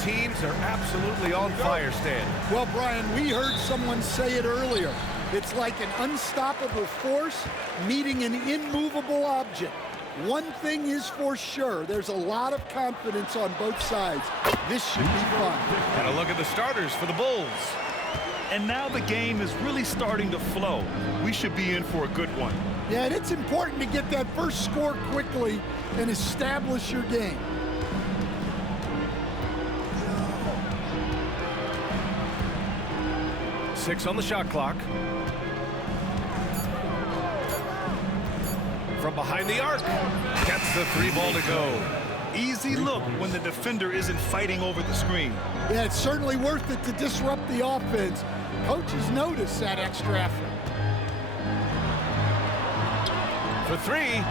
teams are absolutely on fire, Stan. Well, Brian, we heard someone say it earlier. It's like an unstoppable force meeting an immovable object. One thing is for sure, there's a lot of confidence on both sides. This should be fun. And a look at the starters for the Bulls. And now the game is really starting to flow. We should be in for a good one. Yeah, and it's important to get that first score quickly and establish your game. Six on the shot clock. From behind the arc, gets the three ball to go. Easy look when the defender isn't fighting over the screen. Yeah, it's certainly worth it to disrupt the offense. Coaches notice that extra effort. For three,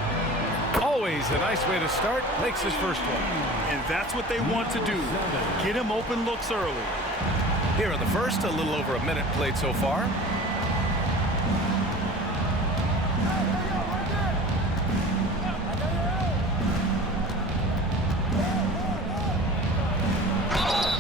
always a nice way to start, makes his first one. And that's what they want to do. Get him open looks early. Here in the first, a little over a minute played so far.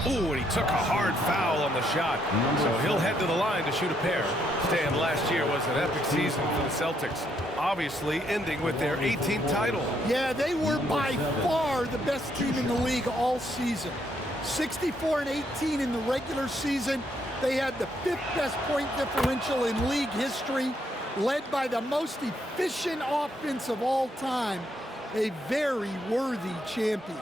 Ooh, and he took a hard foul on the shot. So he'll head to the line to shoot a pair. Stan, last year was an epic season for the Celtics, obviously ending with their 18th title. Yeah, they were by far the best team in the league all season. 64-18 in the regular season. They had the 5th best point differential in league history, led by the most efficient offense of all time. A very worthy champion.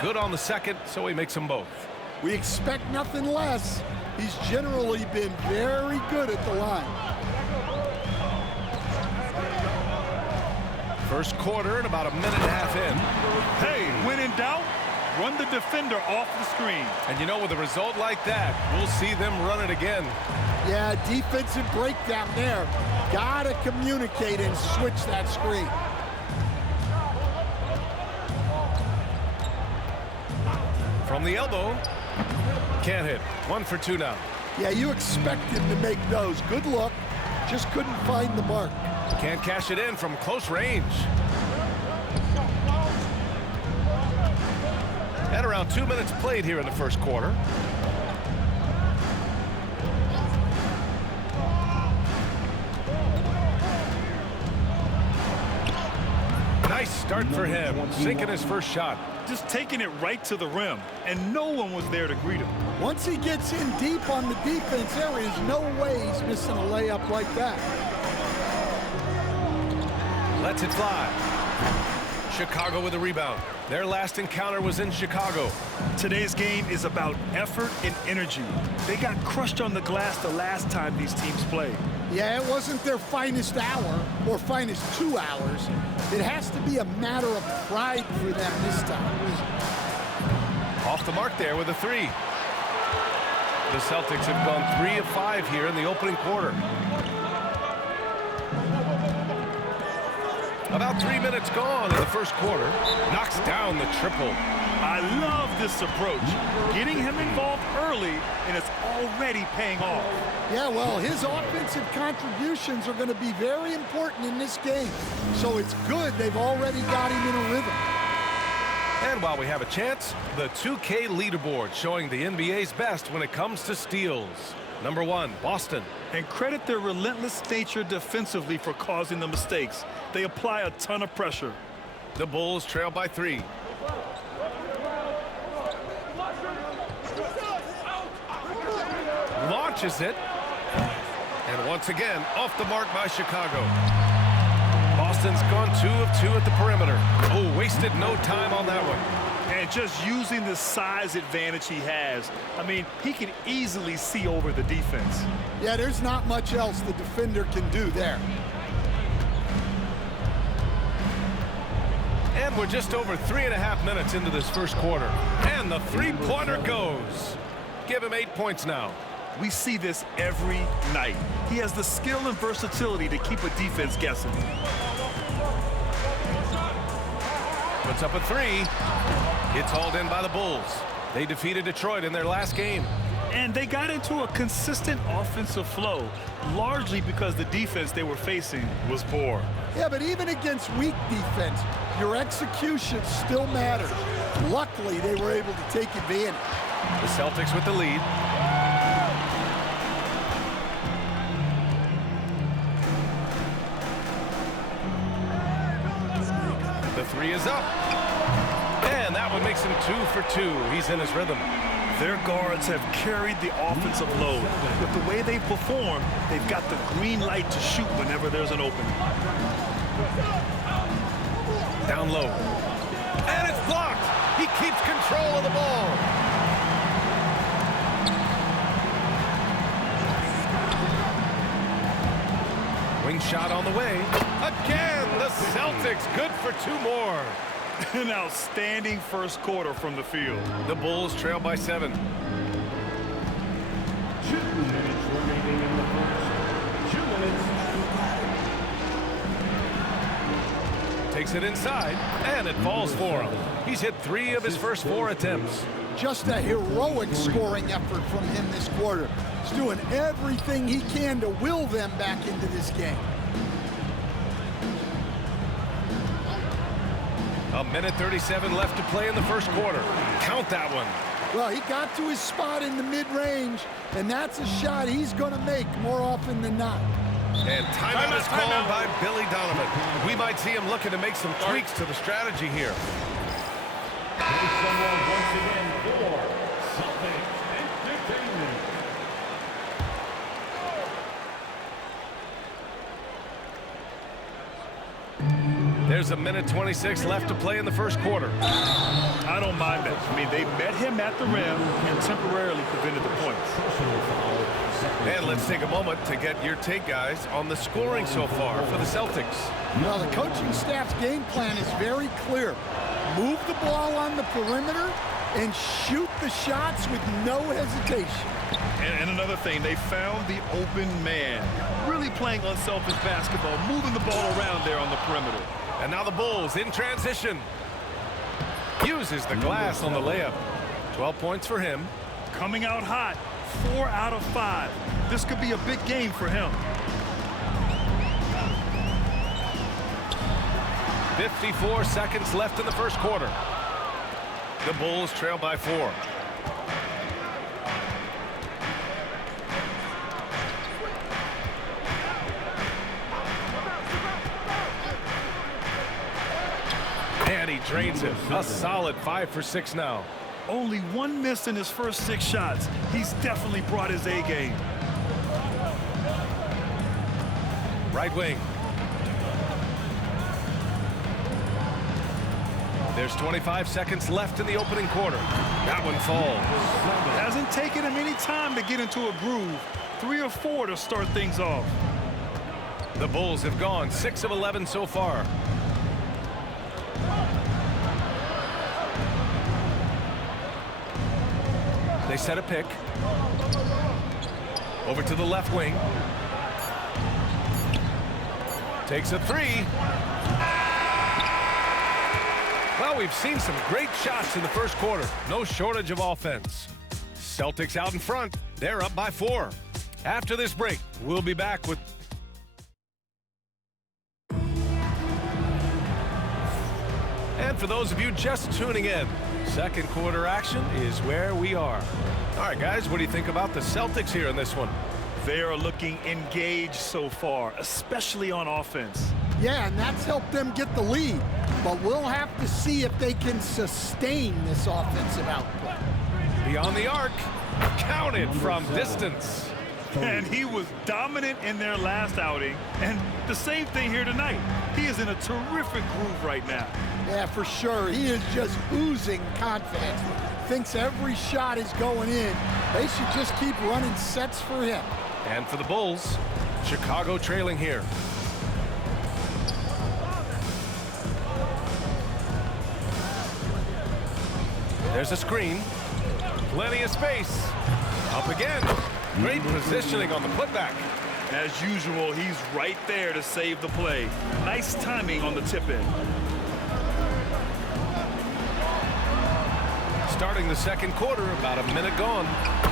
Good on the second, so he makes them both. We expect nothing less. He's generally been very good at the line. First quarter and about a minute and a half in. Hey, when in doubt, run the defender off the screen. And you know, with a result like that, we'll see them run it again. Yeah, defensive breakdown there. Gotta communicate and switch that screen. From the elbow, can't hit. 1 for 2 now. Yeah, you expect him to make those. Good look, just couldn't find the mark. Can't cash it in from close range. At around 2 minutes played here in the first quarter. Nice start for him, sinking his first shot. Just taking it right to the rim, and no one was there to greet him. Once he gets in deep on the defense, there is no way he's missing a layup like that. Lets it fly. Chicago with a rebound. Their last encounter was in Chicago. Today's game is about effort and energy. They got crushed on the glass the last time these teams played. Yeah, it wasn't their finest hour or finest 2 hours. It has to be a matter of pride for them this time. Off the mark there with a three. The Celtics have gone 3 of 5 here in the opening quarter. About 3 minutes gone in the first quarter. Knocks down the triple. I love this approach. Getting him involved early, and it's already paying off. Yeah, well, his offensive contributions are going to be very important in this game. So it's good they've already got him in a rhythm. And while we have a chance, the 2K leaderboard showing the NBA's best when it comes to steals. Number 1, Boston. And credit their relentless nature defensively for causing the mistakes. They apply a ton of pressure. The Bulls trail by 3. Launches it. And once again, off the mark by Chicago. Boston's gone 2 of 2 at the perimeter. Oh, wasted no time on that one. And just using the size advantage he has. I mean, he can easily see over the defense. Yeah, there's not much else the defender can do there. And we're just over 3.5 minutes into this first quarter. And the three-pointer goes. Give him 8 points now. We see this every night. He has the skill and versatility to keep a defense guessing. Puts up a 3. It's hauled in by the Bulls. They defeated Detroit in their last game. And they got into a consistent offensive flow, largely because the defense they were facing was poor. Yeah, but even against weak defense, your execution still matters. Luckily, they were able to take advantage. The Celtics with the lead. The three is up. And that one makes him 2 for 2. He's in his rhythm. Their guards have carried the offensive load. With the way they perform, they've got the green light to shoot whenever there's an opening. Down low. And it's blocked. He keeps control of the ball. Wing shot on the way. Again, the Celtics good for 2 more. An outstanding first quarter from the field. The Bulls trail by 7. 2 minutes remaining in the first. 2 minutes. Takes it inside, and it falls for him. He's hit 3 of his first 4 attempts. Just a heroic scoring effort from him this quarter. He's doing everything he can to will them back into this game. A minute 37 left to play in the first quarter. Count that one. Well, he got to his spot in the mid-range, and that's a shot he's going to make more often than not. And timeout is called by Billy Donovan. We might see him looking to make some tweaks to the strategy here. Someone once again for Celtics Entertainment. There's a minute 26 left to play in the first quarter. I don't mind that. I mean, they met him at the rim and temporarily prevented the points. And let's take a moment to get your take, guys, on the scoring so far for the Celtics. Well, the coaching staff's game plan is very clear. Move the ball on the perimeter and shoot the shots with no hesitation. And another thing, they found the open man. Really playing unselfish basketball, moving the ball around there on the perimeter. And now the Bulls in transition. Uses the glass on the layup. 12 points for him. Coming out hot, 4 out of 5. This could be a big game for him. 54 seconds left in the first quarter. The Bulls trail by 4. And he drains it. A solid 5 for 6 now. Only 1 miss in his first 6 shots. He's definitely brought his A game. Right wing. There's 25 seconds left in the opening quarter. That one falls. Hasn't taken him any time to get into a groove. 3 or 4 to start things off. The Bulls have gone 6 of 11 so far. They set a pick. Over to the left wing. Takes a 3. Well, we've seen some great shots in the first quarter. No shortage of offense. Celtics out in front. They're up by 4. After this break, we'll be back with... And for those of you just tuning in, second quarter action is where we are. All right, guys, what do you think about the Celtics here in this one? They are looking engaged so far, especially on offense. Yeah, and that's helped them get the lead. But we'll have to see if they can sustain this offensive output. Beyond the arc, counted from distance. And he was dominant in their last outing. And the same thing here tonight. He is in a terrific groove right now. Yeah, for sure. He is just oozing confidence. Thinks every shot is going in. They should just keep running sets for him. And for the Bulls, Chicago trailing here. There's a screen. Plenty of space. Up again. Great positioning on the putback. As usual, he's right there to save the play. Nice timing on the tip-in. Starting the second quarter, about a minute gone.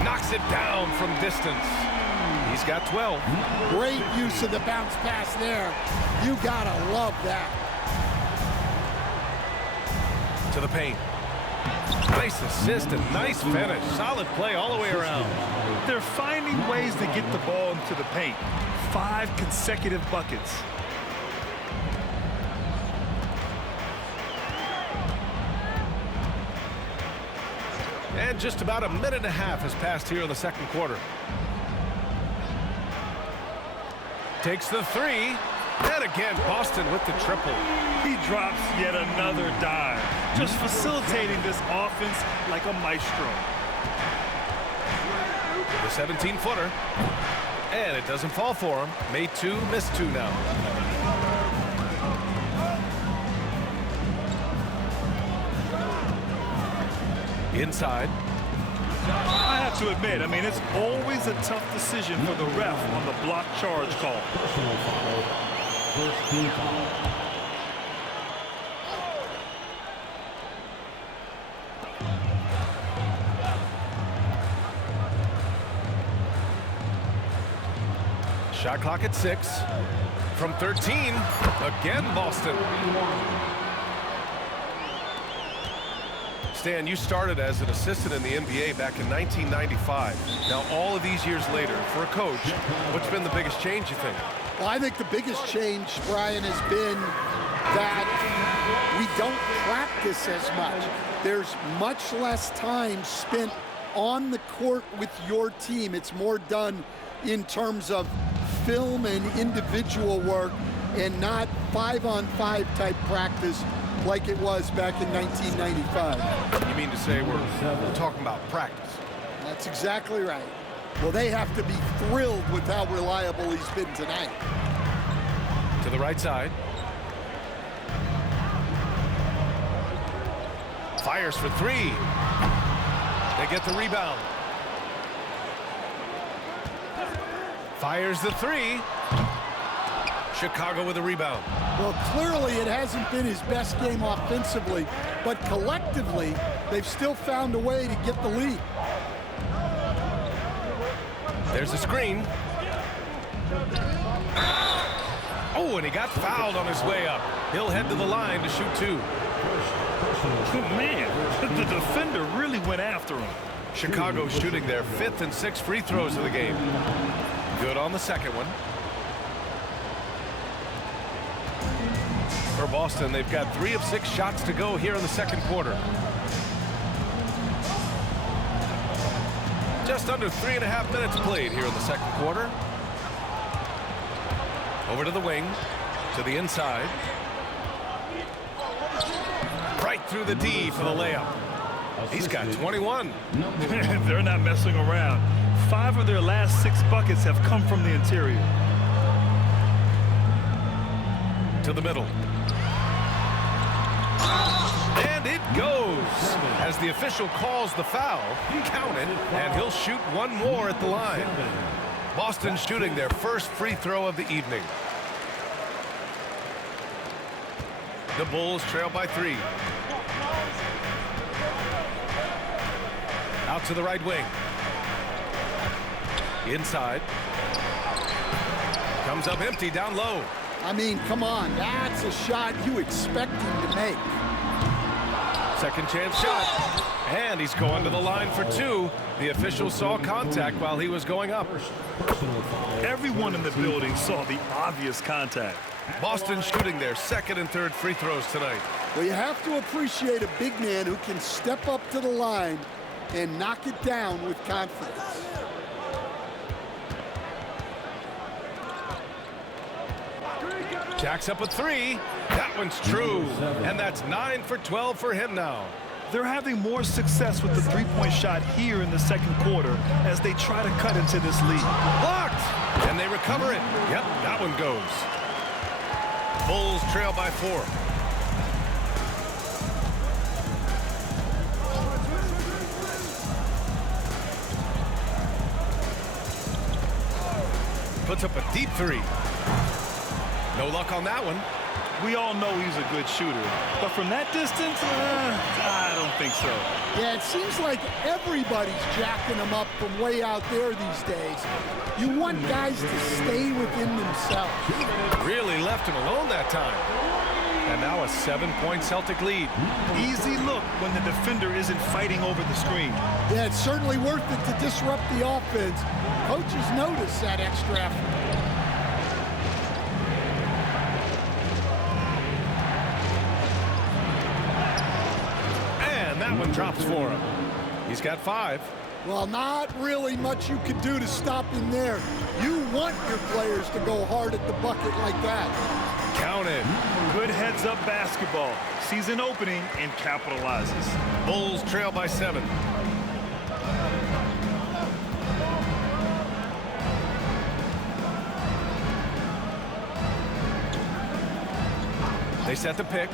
Knocks it down from distance. He's got 12. Great use of the bounce pass there. You gotta love that. To the paint. Nice assist and nice finish. Solid play all the way around. They're finding ways to get the ball into the paint. 5 consecutive buckets. And just about a minute and a half has passed here in the second quarter. Takes the three. And again, Boston with the triple. He drops yet another dime, just facilitating this offense like a maestro. The 17-footer. And it doesn't fall for him. Made 2, missed 2 now. Inside. I have to admit, it's always a tough decision for the ref on the block charge call. First team foul. Shot clock at 6. From 13. Again, Boston. Stan, you started as an assistant in the NBA back in 1995. Now, all of these years later, for a coach, what's been the biggest change, you think? Well, I think the biggest change, Brian, has been that we don't practice as much. There's much less time spent on the court with your team. It's more done in terms of film and individual work and not 5-on-5 type practice like it was back in 1995. You mean to say we're talking about practice? That's exactly right. Well, they have to be thrilled with how reliable he's been tonight. To the right side. Fires for 3. They get the rebound. Fires the 3. Chicago with a rebound. Well, clearly it hasn't been his best game offensively, but collectively, they've still found a way to get the lead. There's a screen. Oh, and he got fouled on his way up. He'll head to the line to shoot 2. Man, the defender really went after him. Chicago shooting their 5th and 6th free throws of the game. Good on the second one. For Boston, they've got 3 of 6 shots to go here in the second quarter. Just under 3.5 minutes played here in the second quarter. Over to the wing, to the inside. Right through the D for the layup. He's got 21. They're not messing around. 5 of their last 6 buckets have come from the interior. To the middle. And it goes as the official calls the foul. Count it, and he'll shoot 1 more at the line. Boston shooting their first free throw of the evening. The Bulls trail by 3. Out to the right wing. Inside. Comes up empty down low. I mean, come on, that's a shot you expect him to make. Second chance shot. And he's going to the line for 2. The official saw contact while he was going up. Everyone in the building saw the obvious contact. Boston shooting their 2nd and 3rd free throws tonight. Well, you have to appreciate a big man who can step up to the line and knock it down with confidence. Jacks up a 3. That one's true. And that's 9 for 12 for him now. They're having more success with the three-point shot here in the second quarter as they try to cut into this lead. Blocked! And they recover it. Yep, that one goes. Bulls trail by 4. Puts up a deep 3. No luck on that one. We all know he's a good shooter. But from that distance, I don't think so. Yeah, it seems like everybody's jacking him up from way out there these days. You want guys to stay within themselves. Really left him alone that time. And now a 7-point Celtic lead. Easy look when the defender isn't fighting over the screen. Yeah, it's certainly worth it to disrupt the offense. Coaches notice that extra effort. And that one drops for him. He's got 5. Well, not really much you can do to stop him there. You want your players to go hard at the bucket like that. Counted. Good heads-up basketball. Sees an opening and capitalizes. Bulls trail by 7. They set the pick.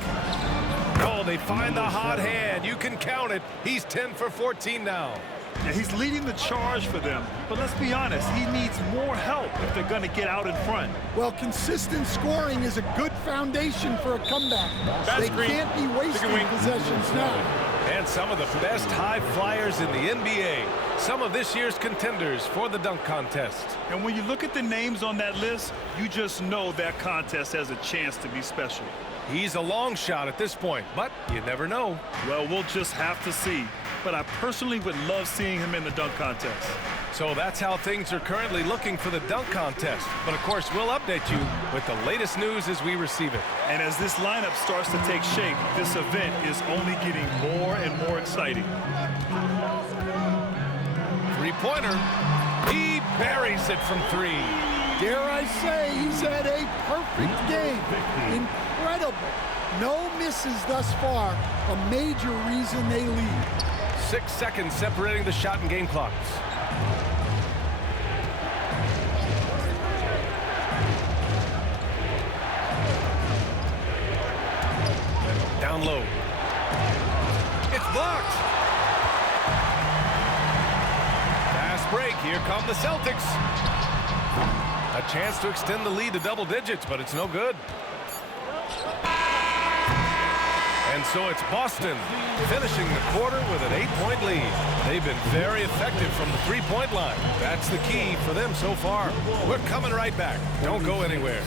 Oh, they find the hot hand. You can count it. He's 10 for 14 now. Yeah, he's leading the charge for them, but let's be honest, he needs more help if they're going to get out in front. Well, consistent scoring is a good foundation for a comeback. They can't be wasting possessions now. And some of the best high flyers in the NBA. Some of this year's contenders for the dunk contest. And when you look at the names on that list, you just know that contest has a chance to be special. He's a long shot at this point, but you never know. Well, we'll just have to see. But I personally would love seeing him in the dunk contest. So that's how things are currently looking for the dunk contest. But of course, we'll update you with the latest news as we receive it. And as this lineup starts to take shape, this event is only getting more and more exciting. Three-pointer. He buries it from 3. Dare I say he's had a perfect game. Incredible. No misses thus far. A major reason they lead. 6 seconds separating the shot and game clocks. Down low. It's blocked. Fast break. Here come the Celtics. A chance to extend the lead to double digits, but it's no good. And so it's Boston finishing the quarter with an 8-point lead. They've been very effective from the three-point line. That's the key for them so far. We're coming right back. Don't go anywhere.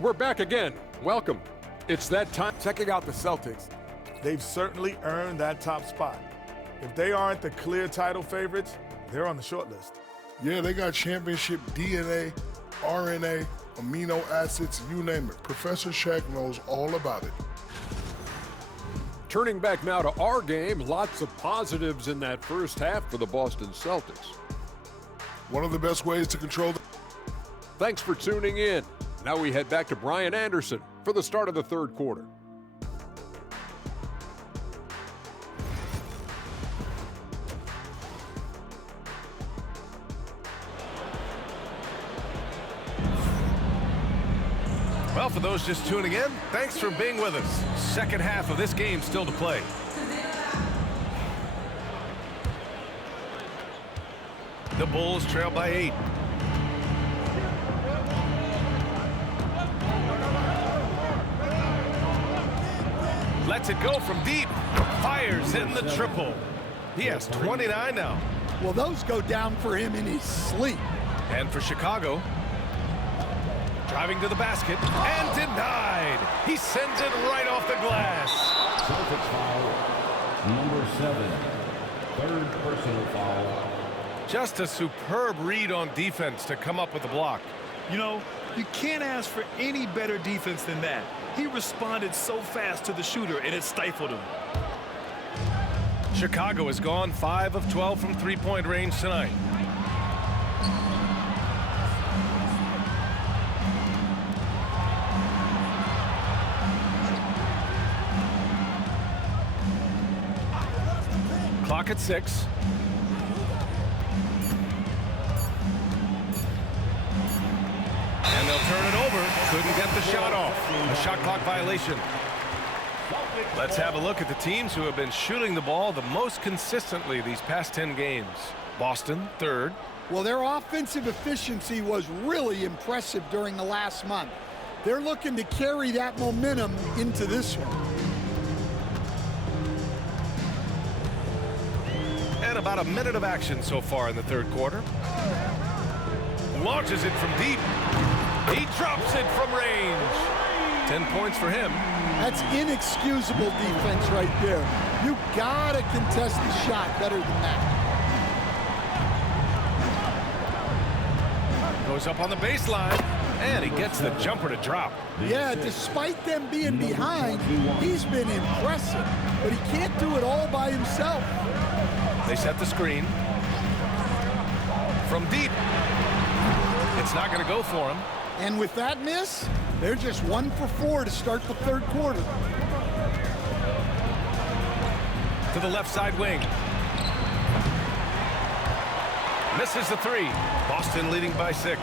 We're back again. Welcome. It's that time. Checking out the Celtics, they've certainly earned that top spot. If they aren't the clear title favorites, they're on the short list. Yeah, they got championship DNA, RNA, amino acids, you name it. Professor Shaq knows all about it. Turning back now to our game, lots of positives in that first half for the Boston Celtics. One of the best ways to control the... Thanks for tuning in. Now we head back to Brian Anderson for the start of the third quarter. Well, for those just tuning in, thanks for being with us. Second half of this game still to play. The Bulls trail by 8. Lets it go from deep. Fires in the triple. He has 29 now. Well, those go down for him in his sleep. And for Chicago, driving to the basket and denied. He sends it right off the glass. Celtics foul, number 7. Third personal foul. Just a superb read on defense to come up with the block. You know, you can't ask for any better defense than that. He responded so fast to the shooter, and it stifled him. Chicago has gone 5 of 12 from three-point range tonight. Clock at 6. And they'll turn it over. Couldn't get the shot off. A shot clock violation. Let's have a look at the teams who have been shooting the ball the most consistently these past 10 games. Boston, third. Well, their offensive efficiency was really impressive during the last month. They're looking to carry that momentum into this one. And about a minute of action so far in the third quarter. Launches it from deep. He drops it from range. 10 points for him. That's inexcusable defense right there. You gotta contest the shot better than that. Goes up on the baseline, and he gets the jumper to drop. Yeah, despite them being behind, he's been impressive, but he can't do it all by himself. They set the screen. From deep. It's not going to go for him. And with that miss, they're just 1 for 4 to start the third quarter. To the left side wing. Misses the three. Boston leading by 6.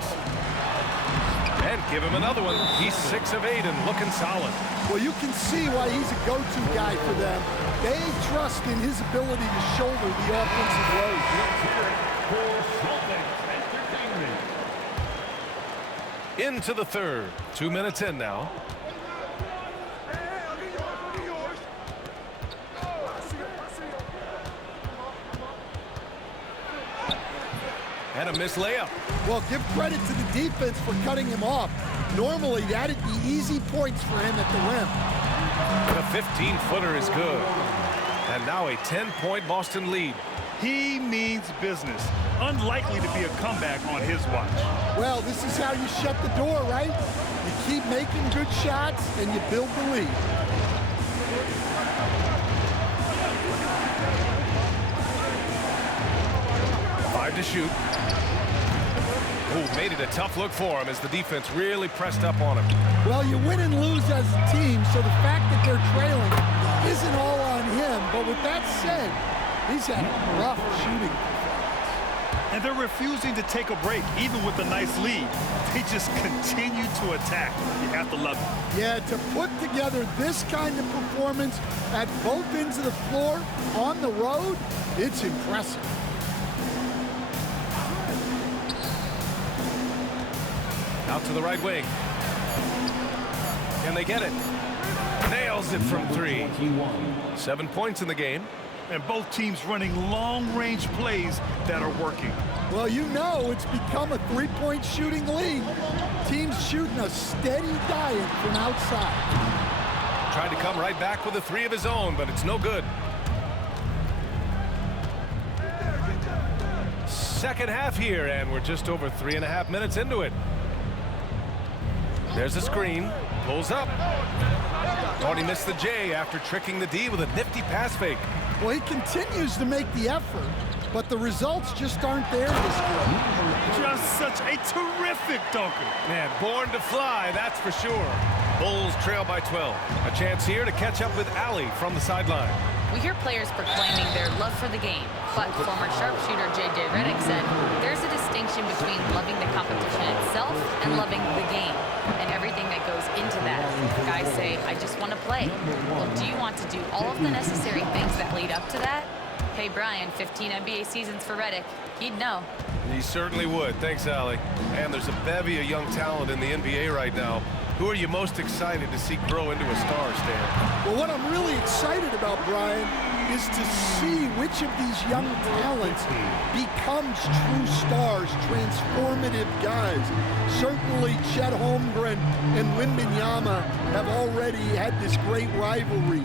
And give him another one. He's 6 of 8 and looking solid. Well, you can see why he's a go-to guy for them. They trust in his ability to shoulder the offensive load. Into the third. 2 minutes in now. And a missed layup. Well, give credit to the defense for cutting him off. Normally, that'd be easy points for him at the rim. The 15-footer is good. And now a 10-point Boston lead. He means business. Unlikely to be a comeback on his watch. Well, this is how you shut the door, right? You keep making good shots, and you build the lead. Five to shoot. Oh, made it a tough look for him as the defense really pressed up on him. Well, you win and lose as a team, so the fact that they're trailing isn't all on him. But with that said, he's had a rough shooting performance. And they're refusing to take a break, even with a nice lead. They just continue to attack. You have to love it. Yeah, to put together this kind of performance at both ends of the floor on the road, it's impressive. Out to the right wing. Can they get it? Nails it from 3. 7 points in the game. And both teams running long-range plays that are working. Well, you know it's become a three-point shooting league. Teams shooting a steady diet from outside. Tried to come right back with a 3 of his own, but it's no good. Second half here, and we're just over 3.5 minutes into it. There's a screen. Pulls up. Thought he missed the J after tricking the D with a nifty pass fake. Well, he continues to make the effort, but the results just aren't there this game. Just such a terrific dunker. Man, born to fly, that's for sure. Bulls trail by 12. A chance here to catch up with Allie from the sideline. We hear players proclaiming their love for the game, but former sharpshooter J.J. Redick said there's a distinction between loving the competition itself and loving the game and everything that goes into that. Guys say, I just want to play. Well, do you want to do all of the necessary things that lead up to that? Hey, Brian, 15 NBA seasons for Redick. He'd know. He certainly would. Thanks, Allie. And there's a bevy of young talent in the NBA right now. Who are you most excited to see grow into a star, Stan? Well, what I'm really excited about, Brian, is to see which of these young talents becomes true stars, transformative guys. Certainly, Chet Holmgren and Wembanyama have already had this great rivalry.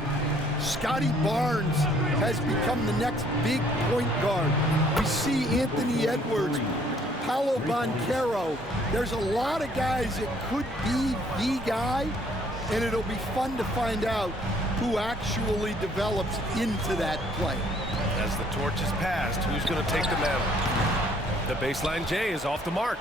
Scotty Barnes has become the next big point guard. We see Anthony Edwards, Paolo Banchero. There's a lot of guys that could be the guy, and it'll be fun to find out who actually develops into that play. As the torch is passed, who's going to take the mantle? The baseline J is off the mark.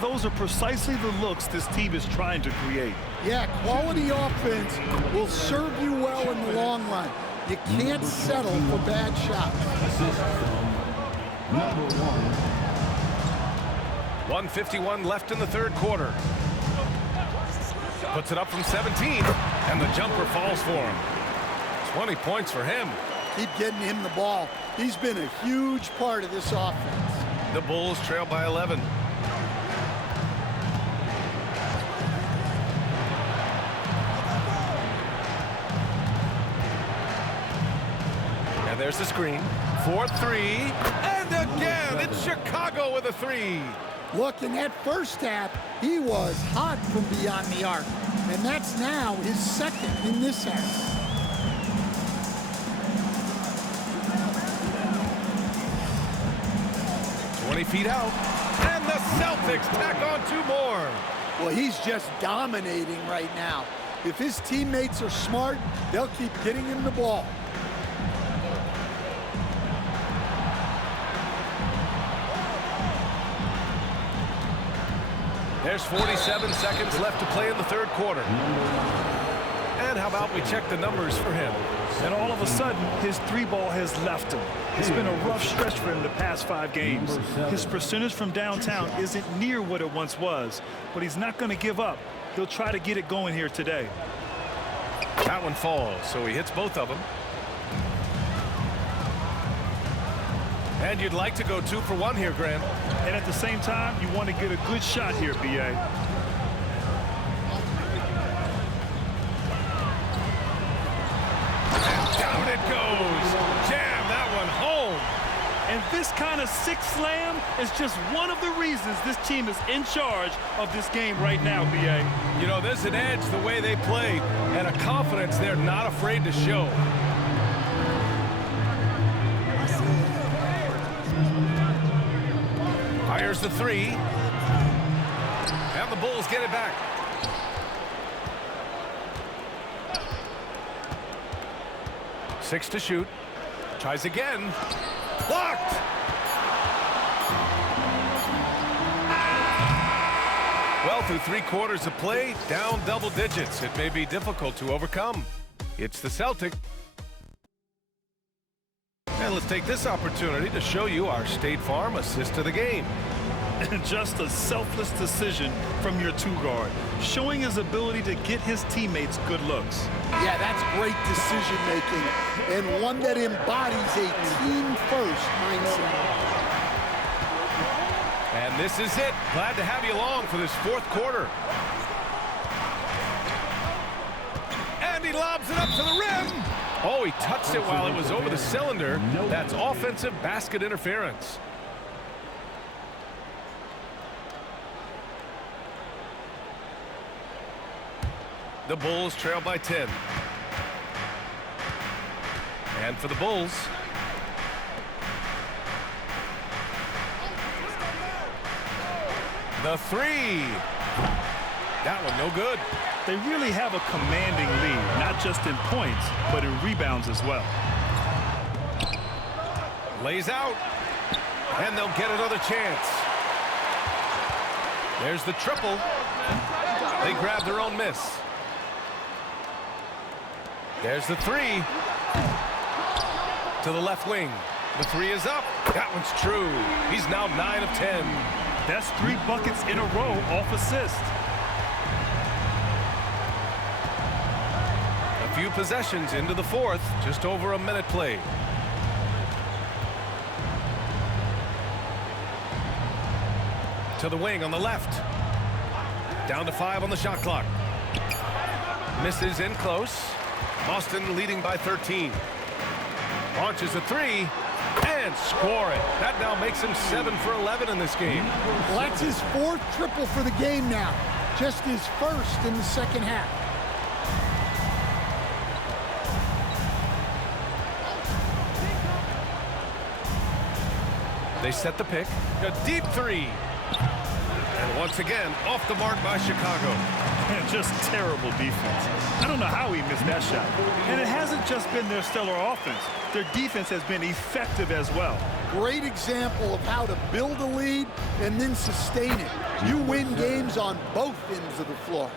Those are precisely the looks this team is trying to create. Yeah, quality offense will serve you well in the long run. You can't settle for bad shots. Number 1. 1:51 left in the third quarter. Puts it up from 17, and the jumper falls for him. 20 points for him. Keep getting him the ball. He's been a huge part of this offense. The Bulls trail by 11. And there's the screen. 4-3. And again, it's Chicago with a 3. Look, in that first half, he was hot from beyond the arc. And that's now his second in this half. Feet out, and the Celtics tack on 2 more. Well, he's just dominating right now. If his teammates are smart, they'll keep getting him the ball. There's 47 seconds left to play in the third quarter. And how about we check the numbers for him? And all of a sudden, his 3-ball has left him. It's been a rough stretch for him the past 5 games. His percentage from downtown isn't near what it once was, but he's not going to give up. He'll try to get it going here today. That one falls, so he hits both of them. And you'd like to go 2 for 1 here, Grant. And at the same time, you want to get a good shot here, B.A. Down it goes. Jam that one home. And this kind of sick slam is just one of the reasons this team is in charge of this game right now, B.A. You know, there's an edge the way they play and a confidence they're not afraid to show. Fires the 3. And the Bulls get it back. Six to shoot. Tries again. Blocked! Well, through 3 quarters of play, down double digits. It may be difficult to overcome. It's the Celtics. And let's take this opportunity to show you our State Farm assist to the game. Just a selfless decision from your 2-guard, showing his ability to get his teammates good looks. Yeah, that's great decision making and one that embodies a team-first mindset. And this is it. Glad to have you along for this 4th quarter. And he lobs it up to the rim. Oh, he touched it while it was over the cylinder. That's offensive basket interference. The Bulls trail by 10. And for the Bulls, the 3. That one no good. They really have a commanding lead, not just in points, but in rebounds as well. Lays out, and they'll get another chance. There's the triple. They grab their own miss. There's the 3. To the left wing. The 3 is up. That one's true. He's now 9 of 10. That's 3 buckets in a row off assist. A few possessions into the 4th. Just over a minute played. To the wing on the left. Down to 5 on the shot clock. Misses in close. Boston leading by 13. Launches a 3 and score it. That now makes him 7 for 11 in this game. Well, that's his 4th triple for the game now. Just his 1st in the second half. They set the pick. A deep 3. And once again, off the mark by Chicago. And just terrible defense. I don't know how he missed that shot. And it hasn't just been their stellar offense. Their defense has been effective as well. Great example of how to build a lead and then sustain it. You win games on both ends of the floor.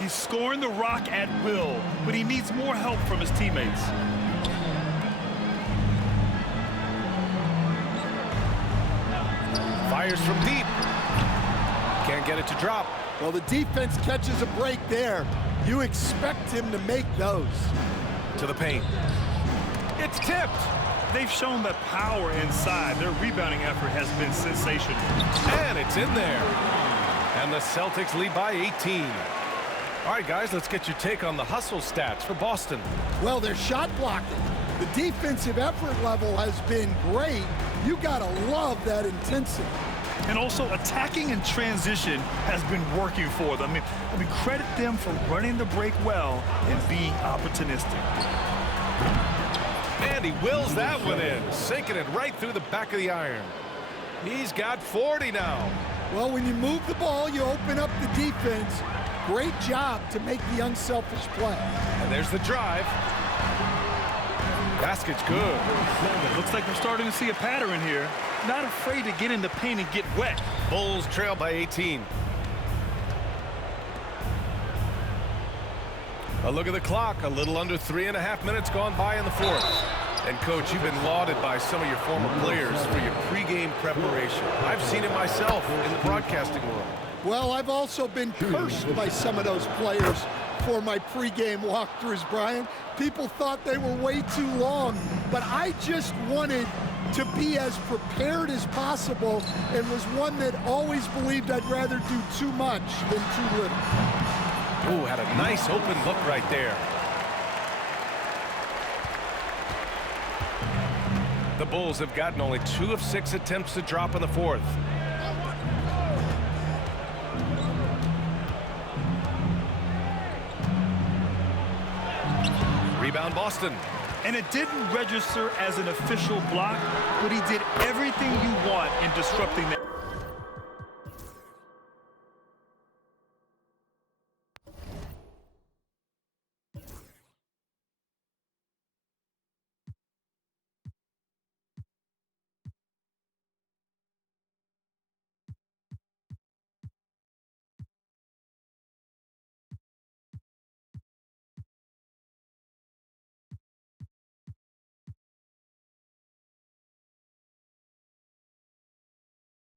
He's scoring the rock at will, but he needs more help from his teammates. Fires from deep. Can't get it to drop. Well, the defense catches a break there. You expect him to make those. To the paint. It's tipped. They've shown that power inside. Their rebounding effort has been sensational. And it's in there. And the Celtics lead by 18. All right, guys, let's get your take on the hustle stats for Boston. Well, they're shot blocking. The defensive effort level has been great. You got to love that intensity. And also attacking in transition has been working for them. I mean, credit them for running the break well and being opportunistic. And he wills that one in, sinking it right through the back of the iron. He's got 40 now. Well, when you move the ball, you open up the defense. Great job to make the unselfish play. And there's the drive. Basket's good. Looks like we're starting to see a pattern here. Not afraid to get in the paint and get wet. Bulls trail by 18. A look at the clock. A little under 3.5 minutes gone by in the fourth. And, Coach, you've been lauded by some of your former players for your pregame preparation. I've seen it myself in the broadcasting world. Well, I've also been cursed by some of those players for my pregame walkthroughs, Brian. People thought they were way too long, but I just wanted to be as prepared as possible and was one that always believed I'd rather do too much than too little. Ooh, had a nice open look right there. The Bulls have gotten only 2 of 6 attempts to drop in the fourth. Rebound Boston. And it didn't register as an official block, but he did everything you want in disrupting that.